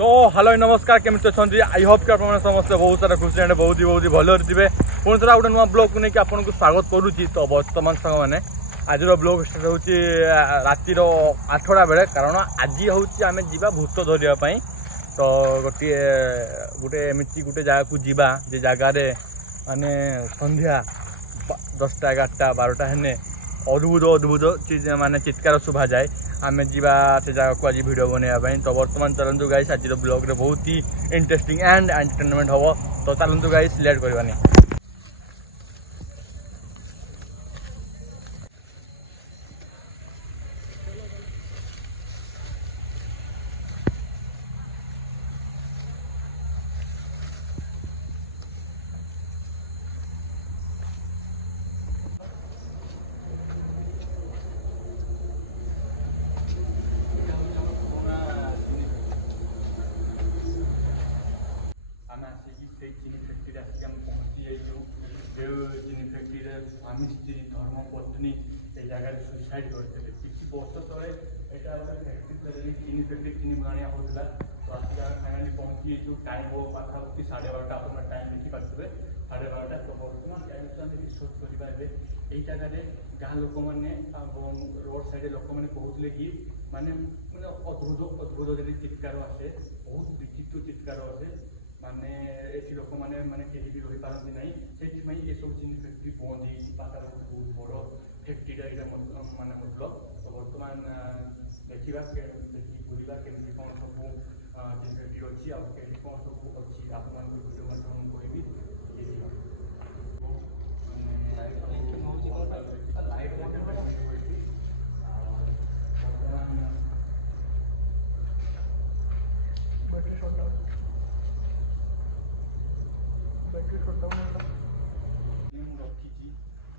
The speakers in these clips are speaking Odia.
तो हेलो नमस्कार केमती अच्छा आई होप कि आप समस्त बहुत सारा खुशी एंड बहुत ही भल थे पुणी थोड़ा गोटे नुआ ब्लॉग को लेकिन आपको स्वागत करुच्ची। तो बर्तमान सांग मैंने आज ब्लॉग स्टार्ट हो रातिर 8टा बेले कारण आज हूँ आम जा भूत धरवाई। तो गोटे एमती गोटे जगह को जीवा जे जगार माने संध्या 10टा 11टा 12टा हेने अद्भुत अद्भुत चीज माने चित्कार शुभा जाए आम जीवा से जगह को आज वीडियो बनवाई। तो बर्तमान चलतु गाइस आज ब्लॉग रे बहुत ही इंटरेस्टिंग एंड एंटरटेनमेंट हम। तो चलतु गाइस लेट करवानी। स्वामी स्त्री धर्म पत्नी ये जगह सुसाइड करते किसी वर्ष तले यहाँ फैक्ट्री चीनी फैक्ट्री चीनी बनाया होता। तो आसिक फाइनाली पहुँची टाइम हो पाखापाखि 12:30 अपना टाइम देखी पारे 12:30। तो बर्तमान रिसर्च करवा यही जगह गाँ लोक मैंने रोड साइड लोक मैंने कहते कि माने अद्भुत अद्भुत चित्कार आसे बहुत विचित्र चित्कार आसे माने ये लोक मैंने माने कहीं भी रही पारती ना से ये सब जिन फैक्ट्री बंद हो पाखापाखि बहुत बड़ फैक्ट्रीटा यहाँ माने मतलब। तो बर्तमान देखा देखिए बुला केमी कौन सब जिन फैक्ट्री अच्छी आगे कौन सब अच्छी आप वीडियो कहबी रखी।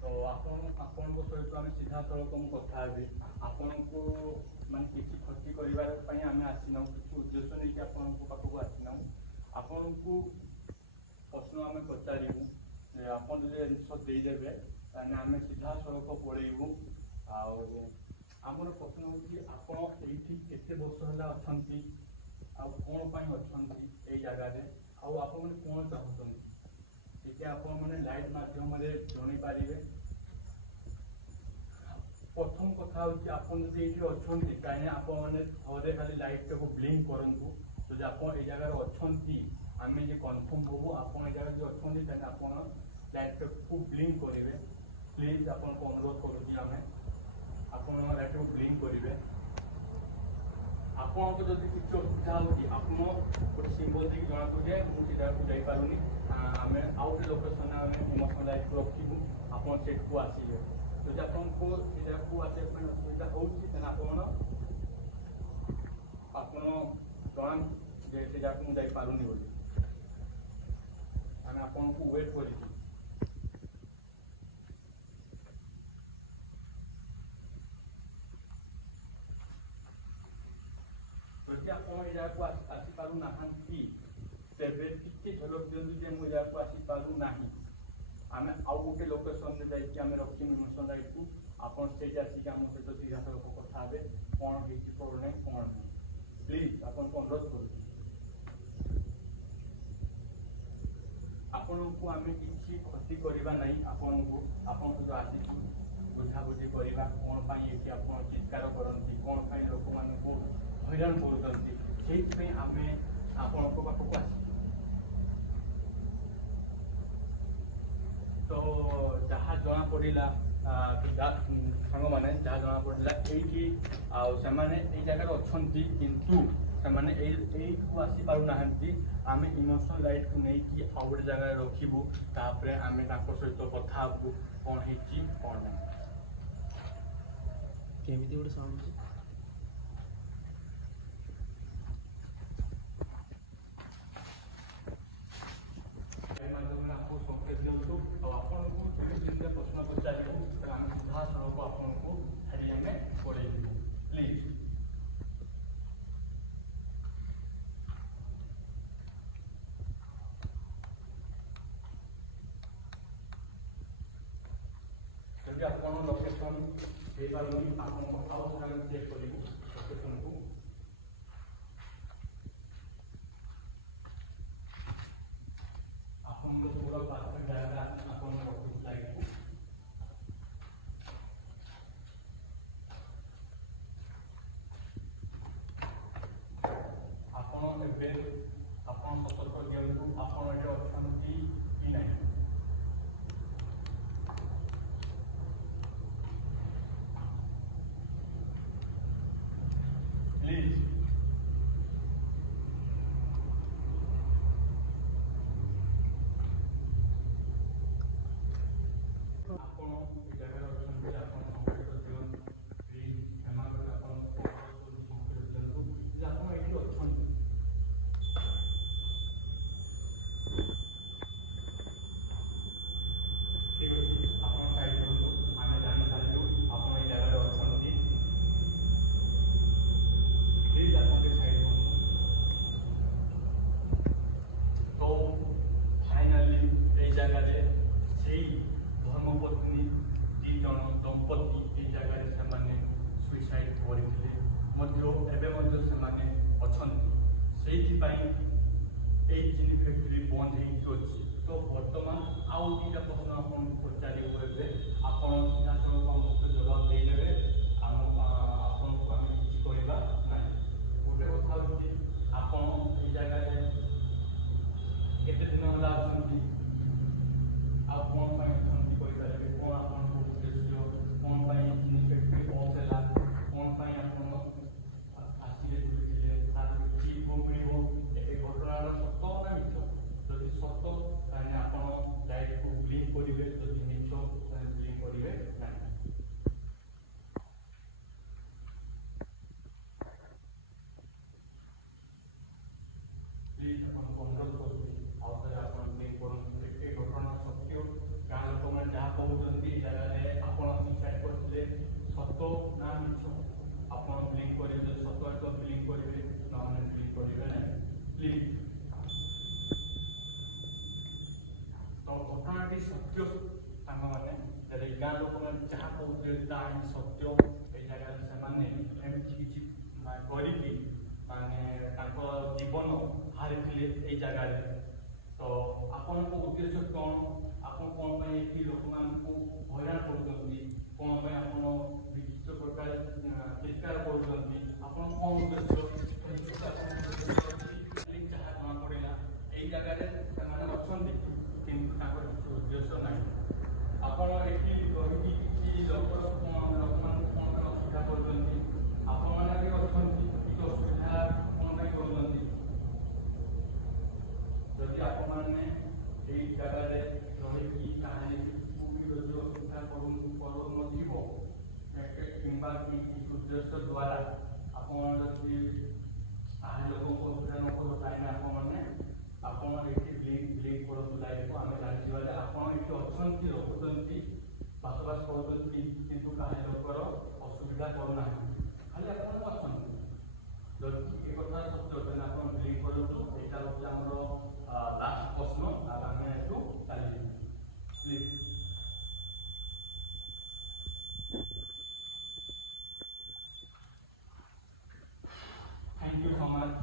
तो आपण सहित आम सीधा सड़क कथा हे आपण को मान किसी क्षति करने आम आसीना किसी उद्देश्य नहीं कि आपण पाखक आसीना आपण को प्रश्न आम पचारू आपन जो जिन देदेवे आम सीधा सड़क पड़ेबू। आमर प्रश्न हूँ आप ये वर्ष है अच्छा कौन अच्छा जगह आप कौन चाहते ये आप लाइट मध्यम जन पारे। प्रथम कथा हूँ आप अच्छा कहीं आप थे खाली लाइट को ब्लिंक करूँ जो आप ये जगार अच्छा आम ये कनफर्म हूँ आप जगह जो अच्छा आप लाइट को ब्लिंक करेंगे। प्लीज आपन को अनुरोध करें आप लाइट को ब्लिंक करेंगे। आपको जब किसी असुविधा हो गोटे सिंबल देखिए जना पड़े मुझे जगह को जापारूनी आम आउ गए लोकेशन आम इमोशनल लाइट को रखू आप सेट को आसवे। जब आपको से जगह को आसपा असुविधा होना से जगह को मुझे जापारूनी बोली आम आपको वेट कर जगह को आसीपार ना तेरे टी झलक दिखाँ जे मुझे जगह को आसीपार ना आम आउ गोटे लोकेशन जामें रखी इमोशनल लाइट को आप आसिक आम सहित सीधा सड़क कथा हे कौन हो प्रोब्लेम कौन नहीं प्लीज आपको अनुरोध कर आपको आम किसी क्षति करवा ना आपन सहित आसिक बुझाबुझी करवा कौन ये आप चित्कार करती कौन लोक मान हैरान कर आम आपण पाखक आस। तो जहाँ जना पड़ा सांग मैंने जहाँ जना पड़ा ये जगार अच्छा किंतु से आसीपार आम इमोशनल लाइट को लेकिन आउ गोटे जगह रखू तापर आम सहित कथा हबू कौन है कौन ना केमी गोटे साउंड आपन लोकेशन चेक करूँ लोकेशन को ଏବେ ଆପଣ ସତର୍କ ଦିଅନ୍ତୁ ଆପଣ ଏଠି ଅଛନ୍ତି କି ନାହିଁ। ପ୍ଲିଜ୍ ଆପଣ ଏ ଜାଗାରେ ଅଛନ୍ତି, ଆପଣ ସଂକେତ ଦିଅନ୍ତୁ। ପ୍ଲିଜ୍ କ୍ଷମା କରି ଆପଣ ସଂକେତ ଦିଅନ୍ତୁ ଯେ ଆପଣ ଏଠି ଅଛନ୍ତି। ଠିକ୍ ଅଛି, ଆପଣ ସାଇଡ୍ ଦିଅନ୍ତୁ। ଆମେ ଜାଣିସାରିଲୁ ଆପଣ ଏ ଜାଗାରେ ଅଛନ୍ତି। ପ୍ଲିଜ୍ ଆପଣ ଟିକେ ସାଇଡ୍ ଦିଅନ୍ତୁ। ତ ଫାଇନାଲି ଏଇ ଜାଗାରେ ସେଇ ଧର୍ମପତ୍ନୀ ଦୁଇ ଜଣ ଦମ୍ପତି ଏଇ ଜାଗାରେ ସେମାନେ ସୁଇସାଇଡ୍ କରିଥିଲେ ମଧ୍ୟ ଏବେ ମଧ୍ୟ ସେମାନେ ଅଛନ୍ତି। ସେଇଥିପାଇଁ ଏଇ ଚିନି ଫ୍ୟାକ୍ଟ୍ରି ବନ୍ଦ ହେଇକି ଅଛି। ତ ବର୍ତ୍ତମାନ ଆଉ ଦୁଇଟା ପ୍ରଶ୍ନ ଆପଣଙ୍କୁ ପଚାରିବୁ। ଏବେ ଆପଣ ସିଧାସଳଖ ଆମକୁ ଜବାବ ଦେଇଦେବେ। ଆପଣଙ୍କୁ ଆମେ କିଛି କରିବା ନାହିଁ। ଗୋଟେ କଥା ହେଉଛି ଆପଣ ଏଇ ଜାଗାରେ କେତେ ଦିନ ହେଲା ଅଛନ୍ତି, ଆଉ କ'ଣ ପାଇଁ ଅଛନ୍ତି କହିପାରିବେ? କ'ଣ ଆପଣଙ୍କ ଉଦ୍ଦେଶ୍ୟ, କ'ଣ ପାଇଁ ଚିନି ଫ୍ୟାକ୍ଟ୍ରି ବନ୍ଦ ହେଲା, କ'ଣ ପାଇଁ ଆପଣ ଆସିଲେ ଛୁଟିଥିଲେ, ତାର କିଛି ମିଳିବ? ଏ ଘଟଣାର ସତ ନା ମିଛ? ଯଦି ସତ ତାହେଲେ ଆପଣ ଲାଇଫକୁ ବ୍ଲିଙ୍କ୍ କରିବେ, ଯଦି ମିଛ ତାହେଲେ ବ୍ଲିଙ୍କ୍ କରିବେ ନାହିଁ। ପ୍ଲିଜ୍ ଆପଣଙ୍କୁ ଅନୁରୋଧ କରୁଛି ଆଉ ଥରେ ଆପଣ ବ୍ଲିଙ୍କ୍ କରନ୍ତୁ। ଏ ଘଟଣା ସତ୍ୟ, ଗାଁ ଲୋକମାନେ ଯାହା କହୁଛନ୍ତି ଏ ଜାଗାରେ ଆପଣ ସୁଇସାଇଡ୍ କରିଥିଲେ, ସତ ନା ମିଛ? ଆପଣ ବ୍ଲିଙ୍କ୍ କରିବେ, ଯଦି ସତ ତ ବ୍ଲିଙ୍କ୍ କରିବେ, ନହେଲେ ବ୍ଲିଙ୍କ୍ କରିବେ ନାହିଁ। ପ୍ଲିଜ୍। ତ ଘଟଣାଟି ସତ୍ୟ ସାଙ୍ଗମାନେ, ଯଦି ଗାଁ ଲୋକମାନେ ଯାହା କହୁଥିଲେ ତାହା ହିଁ ସତ୍ୟ। ଏଇ ଜାଗାରେ ସେମାନେ ଏମିତି କିଛି କରିକି ମାନେ ତାଙ୍କ ଜୀବନ ହାରିଥିଲେ ଏଇ ଜାଗାରେ। ତ ଆପଣଙ୍କ ଉଦ୍ଦେଶ୍ୟ କ'ଣ? ଆପଣ କ'ଣ ପାଇଁ ଏଠି ଲୋକମାନଙ୍କୁ ହଇରାଣ କରୁଛନ୍ତି? କ'ଣ ପାଇଁ ଆପଣ ବିଚିତ୍ର ପ୍ରକାର ଚିତ୍କାର କରୁଛନ୍ତି? ଆପଣ କ'ଣ ଉଦ୍ଦେଶ୍ୟ? ଯାହା ଜଣାପଡ଼ିଲା ଏଇ ଜାଗାରେ ସେମାନେ ଅଛନ୍ତି କିନ୍ତୁ ତାଙ୍କର କିଛି ଉଦ୍ଦେଶ୍ୟ ନାହିଁ। ଆପଣ ଏଠି ରହିକି କିଛି ଲୋକମାନଙ୍କୁ କ'ଣ ପାଇଁ ଅସୁବିଧା କରୁଛନ୍ତି? ଆପଣମାନେ ବି ଅଛନ୍ତି, କିଛି ଅସୁବିଧା କ'ଣ ପାଇଁ କରୁଛନ୍ତି? ଯଦି ଆପଣମାନେ ଏଇ ଜାଗାରେ ରହିକି ତାହେଲେ ଯଦି ଅସୁବିଧା କରୁନଥିବ କିମ୍ବା କିଛି ଉଦ୍ଦେଶ୍ୟ ଦ୍ୱାରା ଆପଣ ଯଦି ତାହେଲେ ଲୋକଙ୍କୁ ଅସୁବିଧା ନ କରୁ ତାହେଲେ ଆପଣ ଏଠି ବ୍ଲିଙ୍କ୍ କରନ୍ତୁ ଲାଇଫକୁ। ଆମେ ଜାଣିଯିବା ଯେ ଆପଣ ଏଠି ଅଛନ୍ତି, ରହୁଛନ୍ତି, ବସବାସ କରୁଛନ୍ତି କିନ୍ତୁ କାହା ଲୋକର ଅସୁବିଧା କରୁନାହାନ୍ତି, ଖାଲି ଆପଣ ଅଛନ୍ତି। ଯଦି ଏ କଥା ସତ୍ୟ ତାହେଲେ ଆପଣ ବ୍ଲିଙ୍କ୍ କରନ୍ତୁ। ଏଇଟା ହେଉଛି ଆମର ଲାଷ୍ଟ ପ୍ରଶ୍ନ, ଆଉ ଆମେ ଏଠୁ ଚାଲିଯିବୁ। Please. Thank you so much.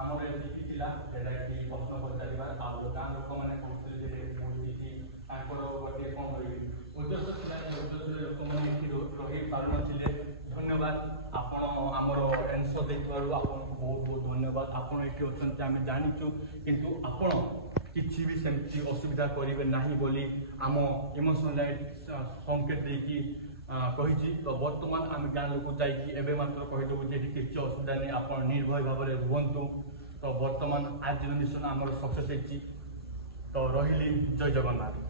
ଆମର ଏତିକି ଥିଲା ଯେଉଁଟାକି ପ୍ରଶ୍ନ ପଚାରିବା। ଆଉ ଗାଁ ଲୋକମାନେ କହୁଥିଲେ ଯେ ବହୁତ କିଛି ତାଙ୍କର ଗୋଟିଏ କ'ଣ କହିବି ଉଦ୍ଦେଶ୍ୟ ଥିଲା, ସେ ଉଦ୍ଦେଶ୍ୟରେ ଲୋକମାନେ ଏଠି ରହିପାରୁନଥିଲେ। ଧନ୍ୟବାଦ ଆପଣ ଆମର ଆନ୍ସର୍ ଦେଇଥିବାରୁ ଆପଣଙ୍କୁ ବହୁତ ବହୁତ ଧନ୍ୟବାଦ। ଆପଣ ଏଠି ଅଛନ୍ତି ଆମେ ଜାଣିଛୁ, କିନ୍ତୁ ଆପଣ କିଛି ବି ସେମିତି ଅସୁବିଧା କରିବେ ନାହିଁ ବୋଲି ଆମ ଇମୋସନାଲ୍ ସଂକେତ ଦେଇକି କହିଛି। ତ ବର୍ତ୍ତମାନ ଆମେ ଗାଁ ଲୋକ ଯାଇକି ଏବେ ମାତ୍ର କହିଦେବୁ ଯେ ଏଠି କିଛି ଅସୁବିଧା ନାହିଁ, ଆପଣ ନିର୍ଭୟ ଭାବରେ ରୁହନ୍ତୁ। ତ ବର୍ତ୍ତମାନ ଆଜିର ମିଶନ ଆମର ସକ୍ସେସ୍ ହେଇଛି। ତ ରହିଲି, ଜୟ ଜଗନ୍ନାଥ।